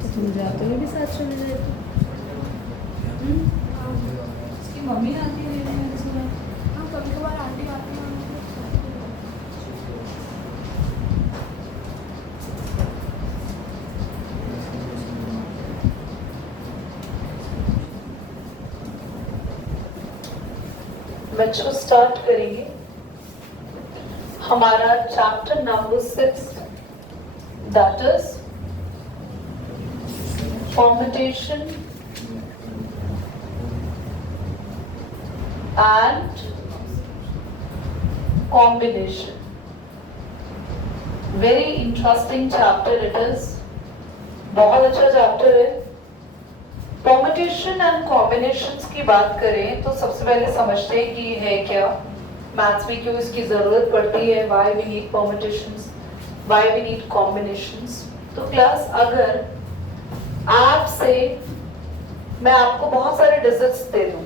तो तुम जाते हुए भी साथ चले जाए तो उसकी मम्मी आती है लेने मेरे से। हाँ कभी कभार आंटी आती है। बच्चों स्टार्ट करेंगे हमारा chapter number 6, that is permutation and combination. Very interesting chapter it is. बहुत अच्छा चैप्टर है। परम्यूटेशन एंड कॉम्बिनेशंस की बात करें तो सबसे पहले समझते हैं कि है क्या, मैथ्स में क्यों इसकी जरूरत पड़ती है, why we need permutations, why we need combinations. तो क्लास, अगर आपसे मैं आपको बहुत सारे डिजिट्स दे दूं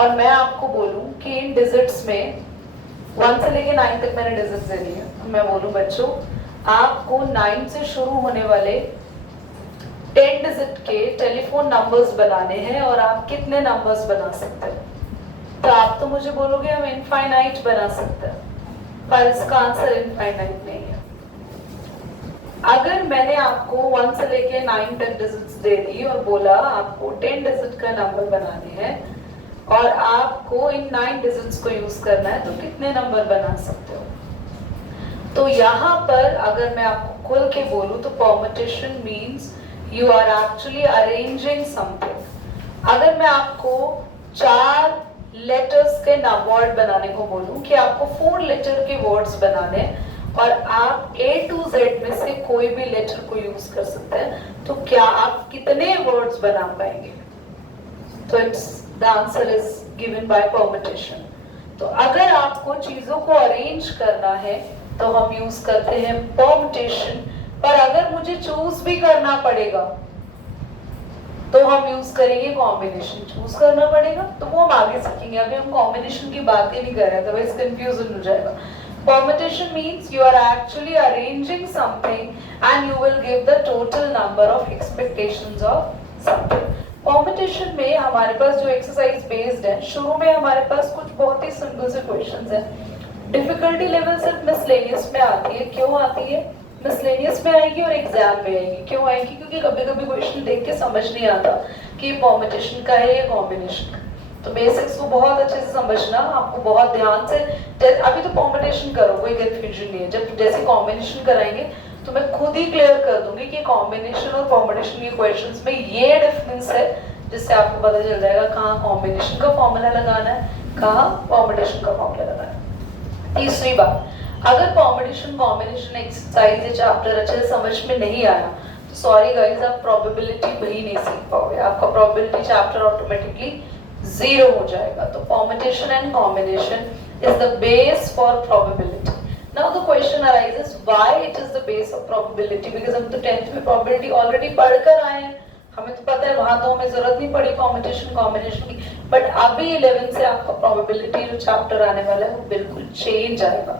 और मैं आपको बोलूं कि इन डिजिट्स में 1 से लेके 9 तक मैंने डिजिट्स दे दिए, मैं बोलूं बच्चों आपको 9 से शुरू होने वाले 10 डिजिट के टेलीफोन नंबर्स बनाने हैं और आप कितने नंबर्स बना सकते हैं, तो आप तो मुझे बोलोगे हम इनफाइनाइट बना सकते हैं, पर इसका आंसर इनफाइनाइट नहीं है। अगर मैंने आपको 1 से लेके 9 तक डिजिट्स दे दी और बोला आपको 10 डिजिट का नंबर बनाने हैं और आपको इन 9 डिजिट्स को यूज करना है, तो कितने नंबर बना सकते हो। तो यहाँ पर अगर मैं आपको खुल के बोलूं तो permutation means you are actually arranging something. अगर मैं आपको 4 लेटर्स के वर्ड बनाने को बोलूं कि आपको 4 लेटर के वर्ड्स बनाने और आप A to Z में से कोई भी लेटर को यूज कर सकते हैं, तो क्या आप कितने वर्ड्स बना पाएंगे। तो it's the answer is given by permutation. तो अगर आपको चीजों को अरेंज करना है तो हम यूज करते हैं परम्यूटेशन, पर अगर मुझे चूज भी करना पड़ेगा तो हम यूज करेंगे कॉम्बिनेशन। चूज करना पड़ेगा तो वो हम आगे सीखेंगे, अभी हम कॉम्बिनेशन की बात ही नहीं कर रहे, अदरवाइज कंफ्यूजन हो जाएगा। Permutation means you are actually arranging something and you will give the total number of expectations of something. Permutation में हमारे पास जो एक्सरसाइज बेस्ड है, शुरू में हमारे पास कुछ बहुत ही सिंपल से क्वेश्चंस हैं। डिफिकल्टी लेवल सिर्फ मिसलेनियस में आती है। क्यों आती है? मिसलेनियस में आएगी और एग्जाम में आएगी। क्यों आएगी? क्योंकि कभी कभी क्वेश्चन देख के समझ नहीं आता कि परम्यूटेशन का है या कॉम्बिनेशन का। तो बेसिक्स को बहुत अच्छे से समझना, आपको बहुत ध्यान से। अभी तो परम्यूटेशन करो, कोई कंफ्यूजन नहीं है। जब जैसे कॉम्बिनेशन कराएंगे तो मैं खुद ही क्लियर कर दूंगी कि कॉम्बिनेशन और परम्यूटेशन के क्वेश्चंस में ये डिफरेंस है, जिससे आपको पता चल जाएगा कहाँ कॉम्बिनेशन का फॉर्मूला लगाना है, कहाँ परम्यूटेशन का फॉर्मूला लगाना है। तीसरी बात, अगर परम्यूटेशन कॉम्बिनेशन एक्सरसाइज या चैप्टर अच्छे से समझ में नहीं आया तो सॉरी गाइस, आप प्रोबेबिलिटी भी नहीं सीख पाओगे, आपका प्रोबेबिलिटी चैप्टर ऑटोमेटिकली 0 हो जाएगा। तो permutation and combination is the base for probability. Now the question arises, why it is the base of probability? Because हम तो 10th में probability already पढ़ कर आए हैं, हमें तो पता है, वहाँ तो हमें जरूरत नहीं पड़ी permutation combination की। बट अभी 11 से आपका probability जो चैप्टर आने वाला है वो बिल्कुल चेंज आएगा।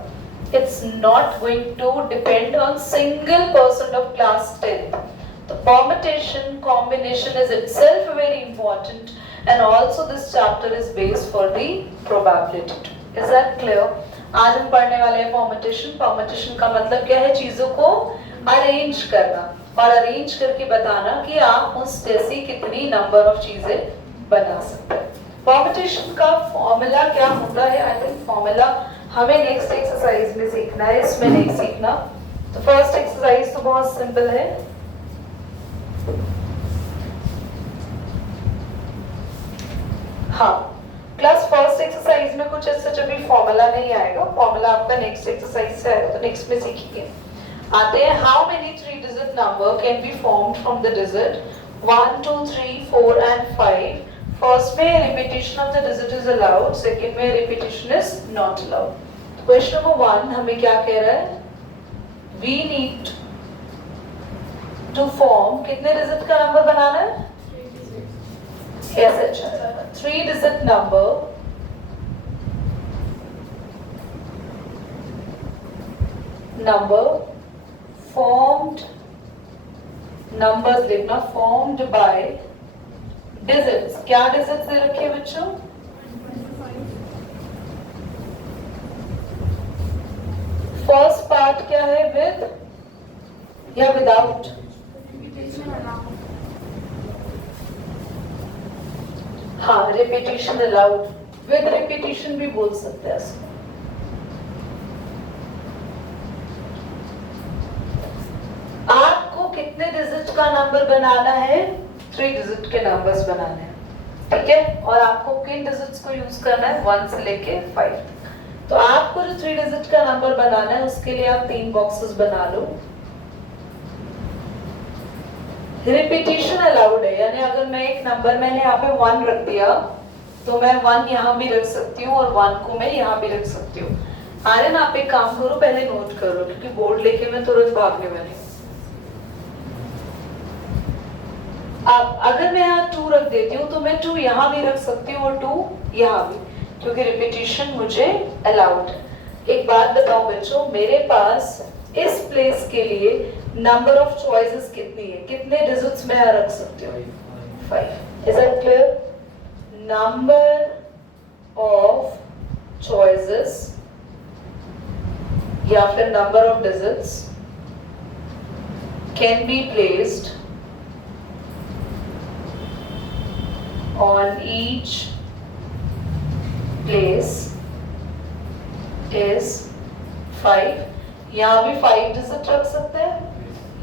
It's not going to depend on single person of class 10th. The permutation combination is itself very important. And also this chapter is based for the probability. Is that clear? आज हम पढ़ने वाले हैं permutation। permutation का मतलब क्या है? चीजों को अरेंज करना और अरेंज करके बताना कि आप उस जैसी कितनी नंबर ऑफ चीजें बना सकते हैं। permutation का फॉर्मूला क्या होता है? आई थिंक फॉर्मूला हमें नेक्स्ट एक्सरसाइज में सीखना है, इसमें नहीं सीखना। तो फर्स्ट एक्सरसाइज तो बहुत सिंपल है। हाँ, क्लास फर्स्ट एक्सरसाइज में कुछ ऐसा अभी फॉर्मूला नहीं आएगा, फॉर्मूला आपका नेक्स्ट एक्सरसाइज से आएगा, तो नेक्स्ट में सीखेंगे। आते हैं, how many 3 digit number can be formed from the digit 1, 2, 3, 4 and 5। First में repetition of the digit is allowed, second में repetition is not allowed. Question number 1 हमें क्या कह रहा है? वी नीड टू फॉर्म, कितने डिजिट का नंबर बनाना है? Yes, अच्छा, 3 digit number formed नंबर्स लिखना फॉर्म्ड बाय डिजिट्स। क्या डिजिट्स दे रखे हैं बच्चों? फर्स्ट पार्ट क्या है, विद या विदाउट? हाँ, रिपीटिशन अलाउड, विद रिपीटिशन भी बोल सकते हैं इसको। आपको कितने डिजिट का नंबर बनाना है? 3 डिजिट के नंबर्स बनाने हैं, ठीक है? और आपको किन डिजिट्स को यूज करना है? 1 से लेके 5 तक। तो आपको जो 3 डिजिट का नंबर बनाना है उसके लिए आप 3 बॉक्सेस बना लो। रिपीटिशन अलाउड है, यानी अगर मैं एक नंबर मैंने यहाँ पे 1 रख दिया तो मैं 1 यहाँ भी रख सकती हूँ और 1 को मैं यहाँ भी रख सकती हूँ। आर्यन आप एक काम करो, पहले नोट करो क्योंकि बोर्ड लेके मैं तुरंत भागने वाली हूँ। अब अगर मैं यहाँ 2 रख देती हूँ तो मैं 2 यहाँ भी रख सकती हूँ और 2 यहाँ भी, क्योंकि रिपीटिशन मुझे अलाउड है। एक बात बताओ बच्चों, मेरे पास इस प्लेस के लिए नंबर ऑफ चॉइसेस कितनी है? कितने डिजिट्स मैं यहाँ रख सकती हूँ? 5। Is that clear? Number of choices या फिर number of digits can be placed on each place is 5। यहाँ भी 5 डिजिट रख सकते हैं,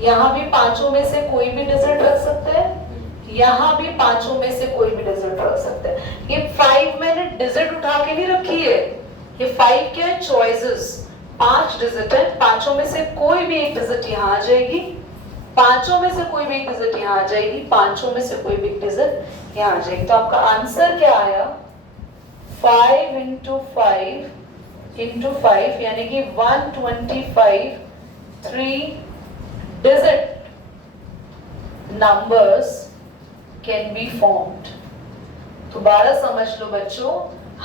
यहाँ भी पांचों में से कोई भी डिजिट रख सकते हैं, यहाँ भी पांचों में से कोई भी डिजिट रख सकते हैं। ये 5 मैंने डिजिट उठा के नहीं रखी है, ये 5 क्या है? चॉइसेस। 5 डिजिट है, पांचों में से कोई भी एक डिजिट यहाँ आ जाएगी, पांचों में से कोई भी एक डिजिट यहाँ आ जाएगी, पांचों में से कोई भी एक डिजिट यहाँ आ जाएगी। तो आपका आंसर क्या आया? 5 into 5 into 5 यानी कि 125 3 digit numbers can be formed। दोबारा समझ लो बच्चों,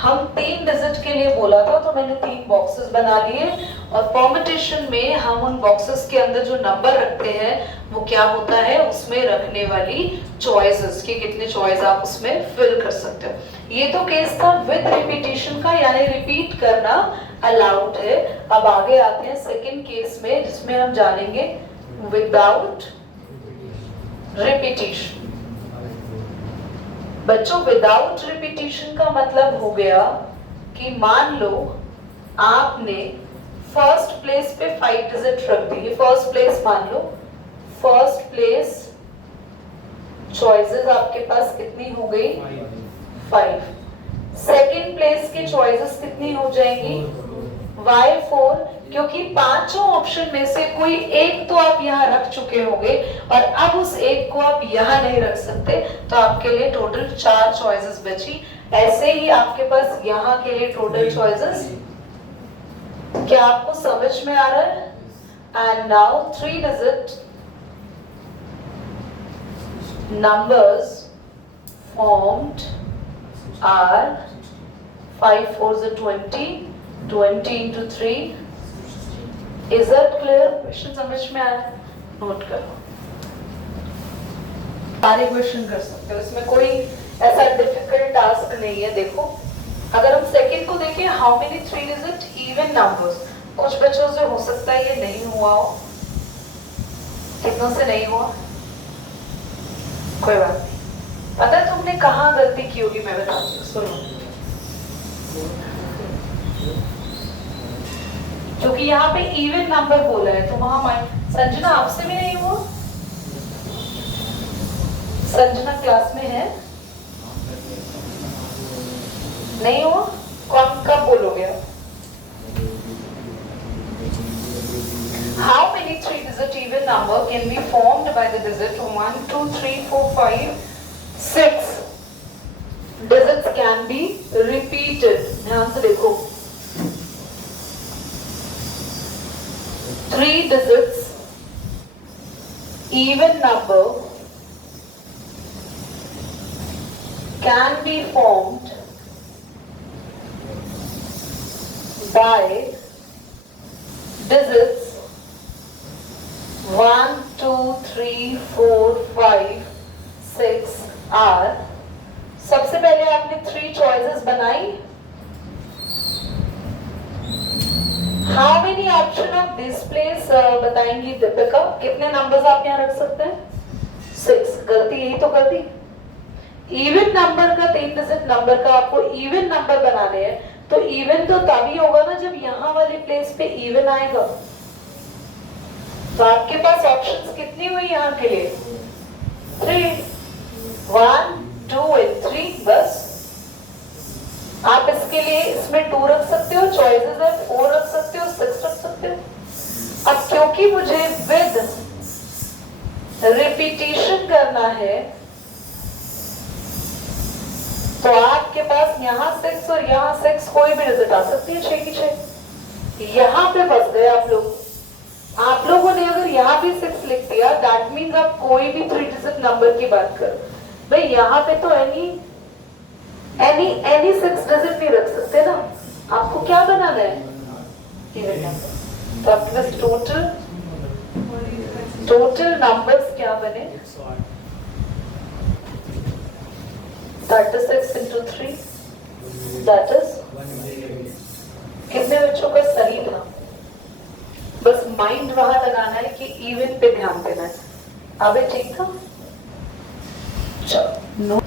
हम 3 डिजिट के लिए बोला था तो मैंने 3 बॉक्सेस बना लिए और परम्यूटेशन में हम उन बॉक्सेस के अंदर जो नंबर रखते हैं वो क्या होता है? उसमें रखने वाली चॉइसेस के कितने चॉइस आप उसमें फिल कर सकते हो। ये तो केस था विद रिपीटिशन का, यानी रिपीट करना अलाउड है। अब आगे आते हैं सेकंड केस में जिसमें हम जानेंगे विदाउट रिपीटिशन। बच्चों विदाउट रिपीटिशन का मतलब हो गया कि मान लो आपने फर्स्ट प्लेस पे 5 डिजिट रख दी। फर्स्ट प्लेस मान लो, फर्स्ट प्लेस चॉइसेस आपके पास कितनी हो गई? 5। सेकंड प्लेस की चॉइसेस कितनी हो जाएंगी? वाई 4, क्योंकि पांचों ऑप्शन में से कोई एक तो आप यहाँ रख चुके होंगे और अब उस एक को आप यहाँ नहीं रख सकते, तो आपके लिए टोटल 4 चॉइसेस बची। ऐसे ही आपके पास यहाँ के लिए टोटल चॉइसेस, क्या आपको समझ में आ रहा है? And now 3 digit numbers formed are 5 4s are 20, 20 into 3। Is that clear? Question समझ में आया? नोट करो, सारे क्वेश्चन कर सकते हो, इसमें कोई ऐसा डिफिकल्ट टास्क नहीं है। देखो अगर हम सेकंड को देखें, how many 3 digit even numbers, कुछ बच्चों से हो सकता है ये नहीं हुआ हो, कितनों से नहीं हुआ, कोई बात नहीं। पता है तुमने कहाँ गलती की होगी? मैं बताती हूँ, सुनो। क्योंकि यहाँ पे इवन नंबर बोला है तो वहां संजना आपसे भी नहीं हुआ? संजना क्लास में है? नहीं हुआ? कौन कब बोलोगे? How many 3-digit even number can be formed by the digit 1, 2, 3, 4, 5, 6? Digits can be repeated. ध्यान से देखो, 3 digits even number can be formed by digits 1 2 3 4 5 6 are. सबसे पहले आपने 3 चॉइसेस बनाई। How many option of this place बताएंगी दीपिका? कितने numbers आप यहाँ रख सकते हैं? 6। गलती यही तो कर दी। इवन नंबर का 3 डिजिट नंबर का आपको इवन नंबर बनाने हैं, तो इवन तो तभी होगा ना जब यहाँ वाले प्लेस पे इवन आएगा। तो आपके पास ऑप्शंस कितनी हुई यहाँ के लिए? 3, 1 2 and 3। बस आप इसके लिए इसमें 2 रख सकते हो, चॉइसेस है 4 रख सकते हो, 6 रख सकते हो। अब क्योंकि मुझे विद रिपीटेशन करना है, तो आपके पास यहाँ 6 और यहाँ 6 कोई भी डिजिट आ सकती है, 6 की 6। यहाँ पे फंस गए आप लोग। आप लोगों ने अगर यहाँ भी 6 लिख दिया, दैट मीन्स आप कोई भी 3 डिजिट नंबर की बात करो। भाई यहाँ पे तो एनी 6 डिजिट नहीं रख सकते ना। आपको क्या बनाना है? Even number. तो आपके पास टोटल नंबर्स क्या बने? 36 into 3, that is कितने बच्चों का सही था? बस माइंड वहां लगाना है कि इवन पे ध्यान देना है। अबे ठीक था? चलो।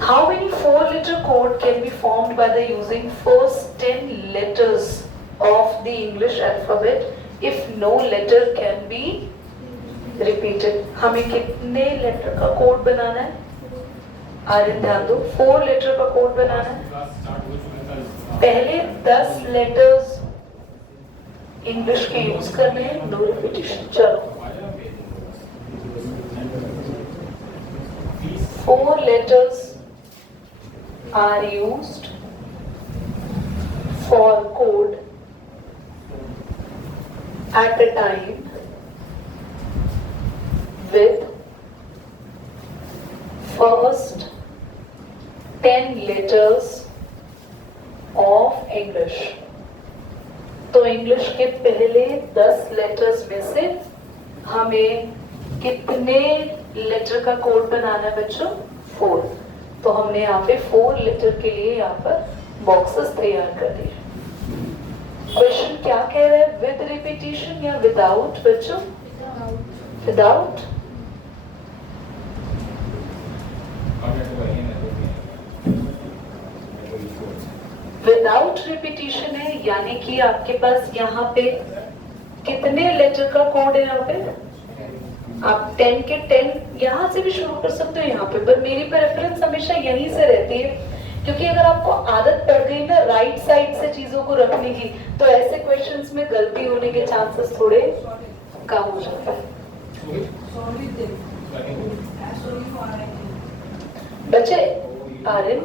How many 4-letter code can be formed by the using first 10 letters of the English alphabet if no letter can be repeated? हमें कितने लेटर का कोड बनाना है? आर्यन ध्यान दो, 4 लेटर का कोड बनाना है। पहले 10 लेटर्स इंग्लिश के यूज करने हैं, नो रिपीटेशन। चलो 4 letters are used for code at a time with first 10 letters of English। तो इंग्लिश के पहले 10 लेटर्स में से हमें कितने लेटर का कोड बनाना है बच्चों? 4। तो हमने यहाँ पे 4 लेटर के लिए यहाँ पर बॉक्सेस तैयार कर दिए। क्वेश्चन क्या कह रहा है? विद रिपीटेशन या विदाउट बच्चों? विदाउट। विदाउट रिपीटेशन है, यानी कि आपके पास यहाँ पे कितने लेटर का कोड है? यहाँ पे आप 10 के 10 यहाँ से भी शुरू कर सकते हो यहाँ पे, पर मेरी प्रेफरेंस हमेशा यहीं से रहती है, क्योंकि अगर आपको आदत पड़ गई ना राइट साइड से चीजों को रखने की, तो ऐसे क्वेश्चंस में गलती होने के चांसेस थोड़े कम हो जाते हैं। बच्चे आर्यन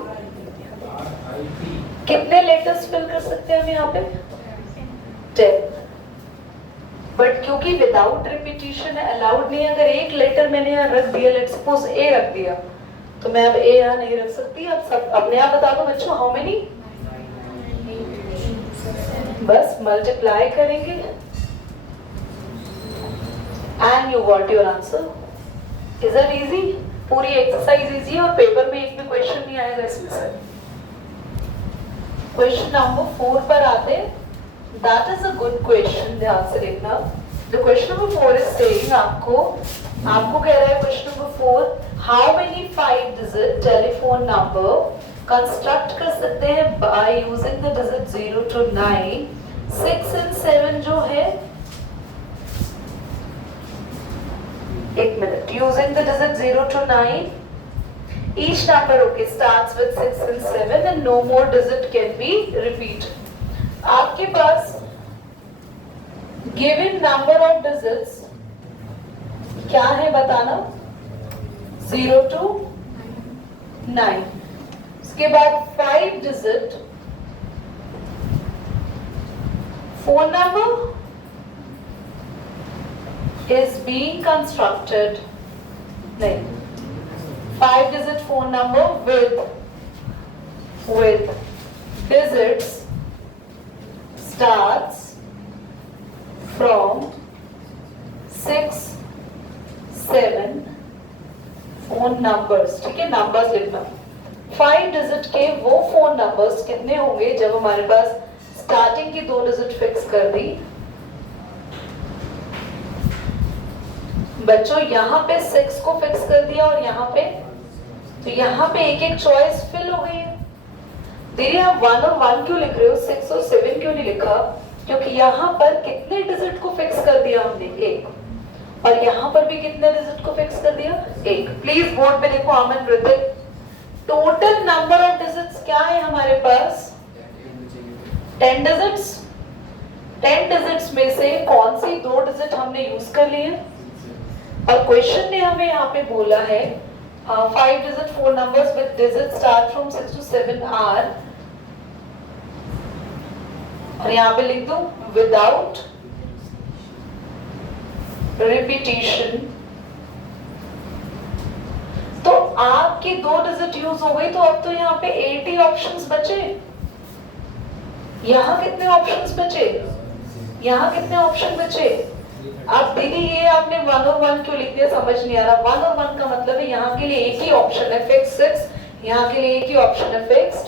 कितने लेटर्स फिल कर सकते हैं हम यहाँ पे? 10। बट क्योंकि विदाउट रिपीटेशन है, अलाउड नहीं है। अगर एक लेटर मैंने यहाँ रख दिया, लेट्स सपोज ए रख दिया, तो मैं अब ए यहाँ नहीं रख सकती। अब सब अपने आप बता दो बच्चों, हाउ मेनी? बस मल्टीप्लाई करेंगे and you got your answer. Is that easy? पूरी एक्सरसाइज इजी है और पेपर में एक भी क्वेश्चन नहीं आएगा इसमें से। क्वेश्चन नंबर 4 पर आते हैं। That is a good question, ध्यान से देखना। The question number 4 is saying आपको कह रहा है question number 4, how many 5 digit telephone number construct कर सकते हैं by using the digit 0 to 9। 6 and 7 जो है, एक minute, using the digit 0 to 9, each number okay starts with 6 and 7 and no more digit can be repeated। आपके पास given number of digits क्या है बताना? 0 to 9। उसके बाद 5 digit phone number is being constructed, नहीं, 5 digit phone number with digits starts from 6 7 phone numbers, ठीक है, numbers लिखना। 5 डिजिट के वो फोन नंबर्स कितने होंगे जब हमारे पास स्टार्टिंग की 2 डिजिट फिक्स कर दी। बच्चों यहाँ पे 6 को फिक्स कर दिया और यहाँ पे, तो यहाँ पे एक एक चॉइस फिल हो गई है। दीदी आप 1 और 1 क्यों लिख रहे हो, 6 और 7 क्यों नहीं लिखा? क्योंकि यहाँ पर कितने डिजिट को फिक्स कर दिया हमने, 1, और यहाँ पर भी कितने डिजिट को फिक्स कर दिया, 1। प्लीज बोर्ड पे देखो Aman Hrithik, total number of digits क्या है हमारे पास, 10 डिजिट्स। 10 डिजिट्स में से कौन सी 2 डिजिट हमने यूज कर ली है, और क्वेश्चन ने हमें यहाँ पे बोला है 5 digit phone numbers with digits start from 6 to 7 are, और यहाँ पे लिख दो without repetition। तो आपकी 2 डिजिट यूज हो गई, तो अब तो यहाँ पे 80 ऑप्शंस बचे। यहाँ कितने ऑप्शंस बचे, यहाँ कितने ऑप्शन बचे? अब दीदी ये आपने 1 और 1 क्यों लिख दिया समझ नहीं आ रहा। 1 और 1 का मतलब है यहाँ के लिए एक ही ऑप्शन है फिक्स 6, यहाँ के लिए एक ही ऑप्शन है फिक्स्ड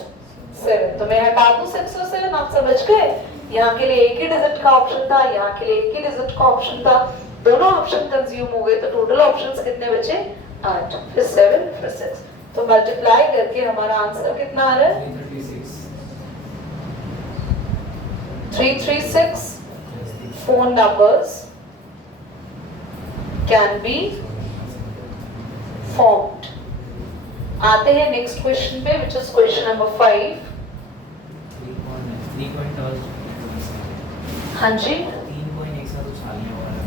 7। तो मैं हटा दूं 6 और 7, आप समझ गए। यहाँ के लिए एक ही डिजिट का ऑप्शन था, यहाँ के लिए एक ही डिजिट का ऑप्शन था, दोनों ऑप्शन कंज्यूम हो गए, तो टोटल ऑप्शंस कितने बचे, 8, फिर 7 फिर 6। तो मल्टीप्लाई करके हमारा आंसर कितना आ रहा है, 336 phone numbers can be formed। आते हैं नेक्स्ट क्वेश्चन पे, which is question number 5। हाँ जी,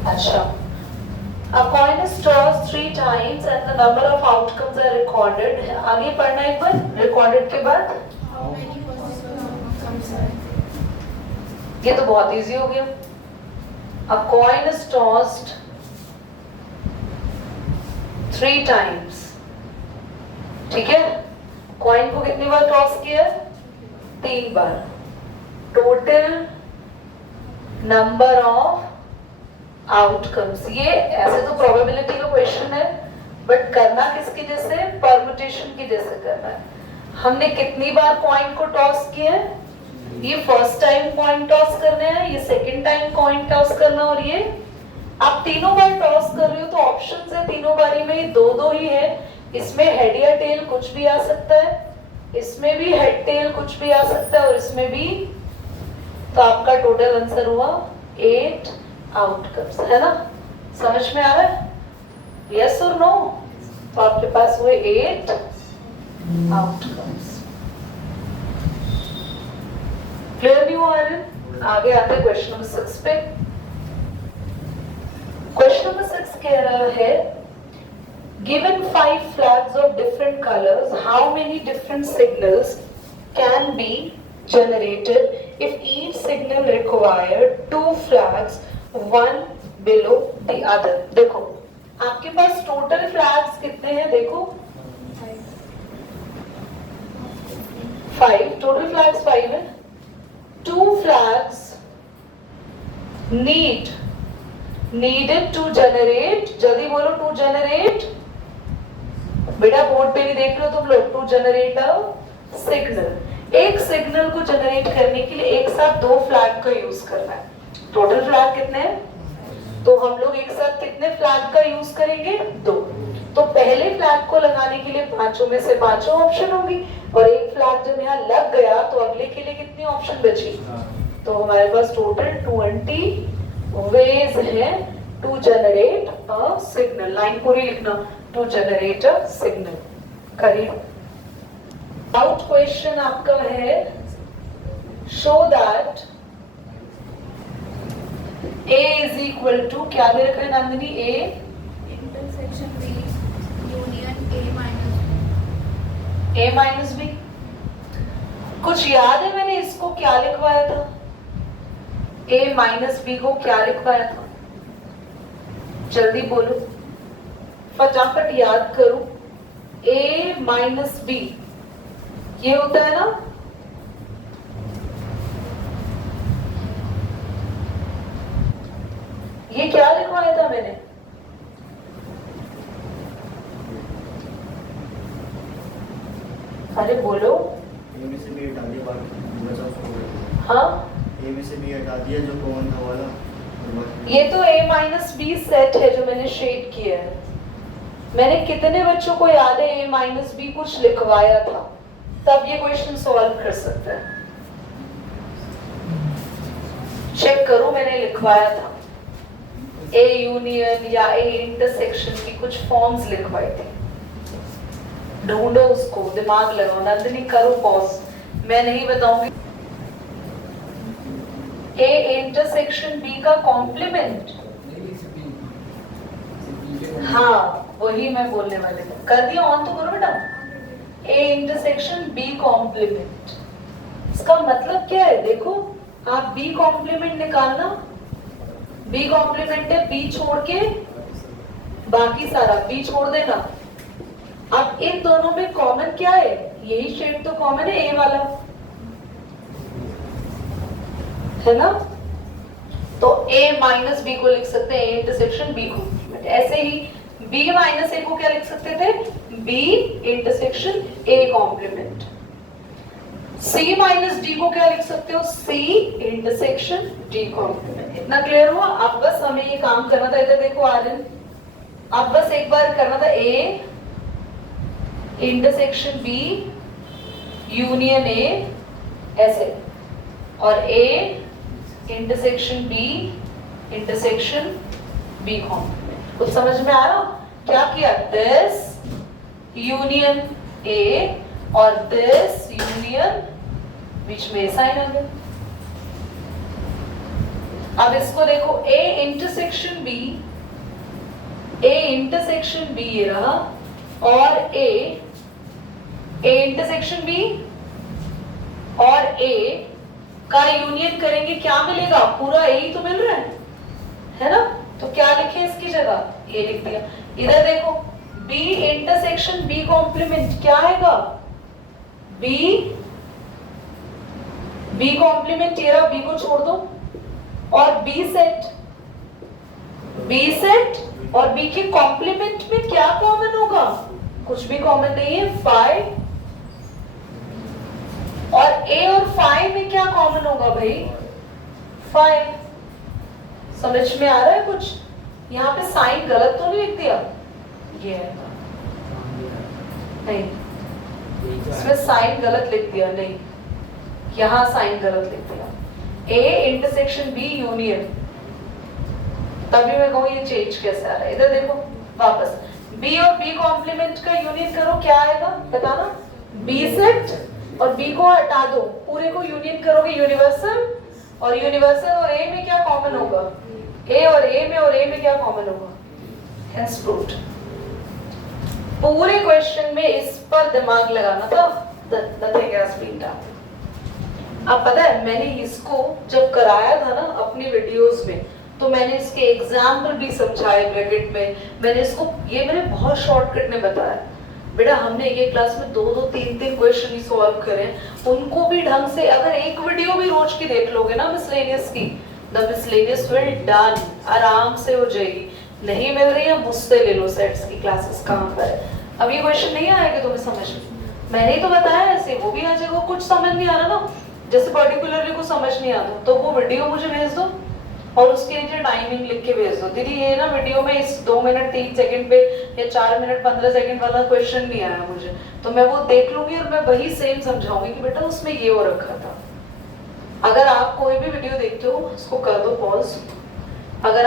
अच्छा। A coin is tossed 3 times and the number of outcomes are recorded। आगे पढ़ना एक बार, recorded के बाद How many possible outcomes are? ये तो बहुत इजी हो गया। A coin is tossed 3 times, ठीक है। कॉइन को कितनी बार टॉस किया, 3 बार। टोटल नंबर ऑफ आउटकम्स, ये ऐसे तो प्रोबेबिलिटी का क्वेश्चन है, बट करना किसके जैसे, परम्यूटेशन की जैसे करना है। हमने कितनी बार कॉइन को टॉस किया है, ये फर्स्ट टाइम कॉइन टॉस करना है, ये सेकंड टाइम कॉइन टॉस करना, और ये आप तीनों बार टॉस कर रहे हो तो ऑप्शंस है तीनों बारी में 2-2 ही है। इसमें हेड या टेल कुछ भी आ सकता है, इसमें भी हेड टेल कुछ भी आ सकता है, और इसमें भी। तो आपका टोटल आंसर हुआ 8 आउटकम्स, है ना, समझ में आ रहा है, यस और नो? तो आपके पास हुए 8 आउटकम्स। क्लियर नहीं हुआ है? आगे आते हैं क्वेश्चन नंबर 6 पे। क्वेश्चन नंबर 6 कह रहा है given 5 flags of different colors, how many different signals can be generated if each signal required 2 flags, one below the other। देखो आपके पास टोटल फ्लैग्स कितने हैं, देखो 5, टोटल फ्लैग्स 5 है। 2 flags needed to generate, जल्दी बोलो, to generate, बेटा board पे नहीं देख रहे हो तुम लोग, to generate a signal। एक सिग्नल को जनरेट करने के लिए एक साथ 2 फ्लैग का यूज करना है। टोटल फ्लैग कितने हैं, तो हम लोग एक साथ कितने फ्लैग का यूज करेंगे, 2। तो पहले फ्लैग को लगाने के लिए 5 में से 5 ऑप्शन होंगी, और एक फ्लैग जब यहाँ लग गया तो अगले के लिए कितनी ऑप्शन बची, तो हमारे पास टोटल 20 ways है to generate a signal। Line पूरी लिखना, to generate a signal। करिए। आउट क्वेश्चन आपका है show that A is equal to, क्या दे रखा है Nandini, A Intersection B union A minus B। कुछ याद है मैंने इसको क्या लिखवाया था, A माइनस B को क्या लिखवाया था, जल्दी बोलो, फटाफट याद करो। A माइनस B ये होता है ना, ये क्या लिखवाया था मैंने, अरे बोलो। ए में से बी हटा दिया, बाकी बचा उसको। हाँ ए में से बी हटा दिया जो कॉमन था वाला, और बाकी ये तो a माइनस बी सेट है जो मैंने शेड किया है। मैंने कितने बच्चों को याद है a माइनस बी कुछ लिखवाया था, तब ये क्वेश्चन सॉल्व कर सकते हैं। चेक करो, मैंने लिखवाया था a यूनियन या a इंटरसेक्शन की कुछ फॉर्म्स लिखवाई थी। ढूंढो उसको, दिमाग लगाओ। नंदिनी करो पॉज, मैं नहीं बताऊंगी। a इंटरसेक्शन b का कॉम्प्लीमेंट, हाँ वही मैं बोलने वाले थे। कर दिया ऑन तो करो बेटा। a इंटरसेक्शन b कॉम्प्लीमेंट, इसका मतलब क्या है? देखो आप b कॉम्प्लीमेंट निकालना, b कॉम्प्लीमेंट है b छोड़ के बाकी सारा, b छोड़ देना। अब इन दोनों में कॉमन क्या है? यही शेड तो कॉमन है, a वाला, है ना? तो a माइनस बी को लिख सकते हैं a इंटरसेक्शन b कॉम्प्लीमेंट। ऐसे ही b माइनस a को क्या लिख सकते थे? b intersection a complement. c minus d को क्या लिख सकते हो? c intersection d complement. इतना क्लियर हुआ? अब बस हमें ये काम करना था। इधर देखो आर्यन, अब बस एक बार करना था a intersection b union a ऐसे, और a intersection b intersection b complement. कुछ समझ में आ रहा? क्या किया? दिस यूनियन a और दिस यूनियन, बीच में साइन आ गया। अब इसको देखो, a intersection b, a intersection b ये रहा, और a इंटरसेक्शन b और a का यूनियन करेंगे, क्या मिलेगा? पूरा a ही तो मिल रहा है ना? तो क्या लिखे इसकी जगह? a लिख दिया। इधर देखो b इंटरसेक्शन b कॉम्प्लीमेंट क्या आएगा? b कॉम्प्लीमेंट ये रहा, b को छोड़ दो, और b सेट और b के कॉम्प्लीमेंट में क्या कॉमन होगा? कुछ भी कॉमन नहीं है, फाई। और a और फाई में क्या कॉमन होगा भाई? फाई। समझ में आ रहा है कुछ? यहाँ पे साइन गलत तो नहीं लिख दिया? ये नहीं, इसमें साइन गलत लिख दिया, नहीं यहाँ साइन गलत लिख दिया। a इंटरसेक्शन b यूनियन, तभी मैं कहूँ ये चेंज कैसे आ रहा है। इधर देखो वापस, b और b कॉम्प्लीमेंट का यूनियन करो, क्या आएगा बताना? b सेट, और b को हटा दो, पूरे को यूनियन करोगे यूनिवर्सल, और यूनिवर्सल और a में क्या कॉमन होगा? a और a में क्या कॉमन होगा? Hence proved. पूरे क्वेश्चन में इस पर दिमाग लगाना था, nothing else been done। अब पता है मैंने इसको जब कराया था ना अपनी वीडियोस में, तो मैंने इसके एग्जाम्पल भी समझाए ब्रैकेट में। मैंने इसको, ये मैंने बहुत शॉर्टकट में बताया बेटा। हमने एक क्लास में 2-2, 3-3 क्वेश्चन ही सॉल्व करे, उनको भी ढंग से। अगर एक वीडियो भी रोज की देख लोगे ना मिसलेनियस की, द मिसलेनियस विल डन, आराम से हो जाएगी। नहीं मिल रही है, मुझसे ले लो सेट्स की क्लासेस कहाँ पर है। अब ये क्वेश्चन नहीं आएगा तुम्हें समझ में, मैंने ही तो बताया ऐसे, वो भी आ जाएगा। कुछ समझ नहीं आ रहा ना, जैसे पर्टिकुलरली को समझ नहीं आता, तो वो वीडियो मुझे भेज दो और उसके नीचे टाइमिंग लिख के भेज दो। दीदी ये ना वीडियो में इस 2 मिनट 3 सेकंड पे या 4 मिनट 15 सेकंड वाला क्वेश्चन नहीं आया मुझे, तो मैं वो देख लूंगी और मैं वही सेम समझाऊंगी कि बेटा उसमें ये हो रखा था। अगर आप कोई भी वीडियो देखते हो उसको कर दो पॉज। अगर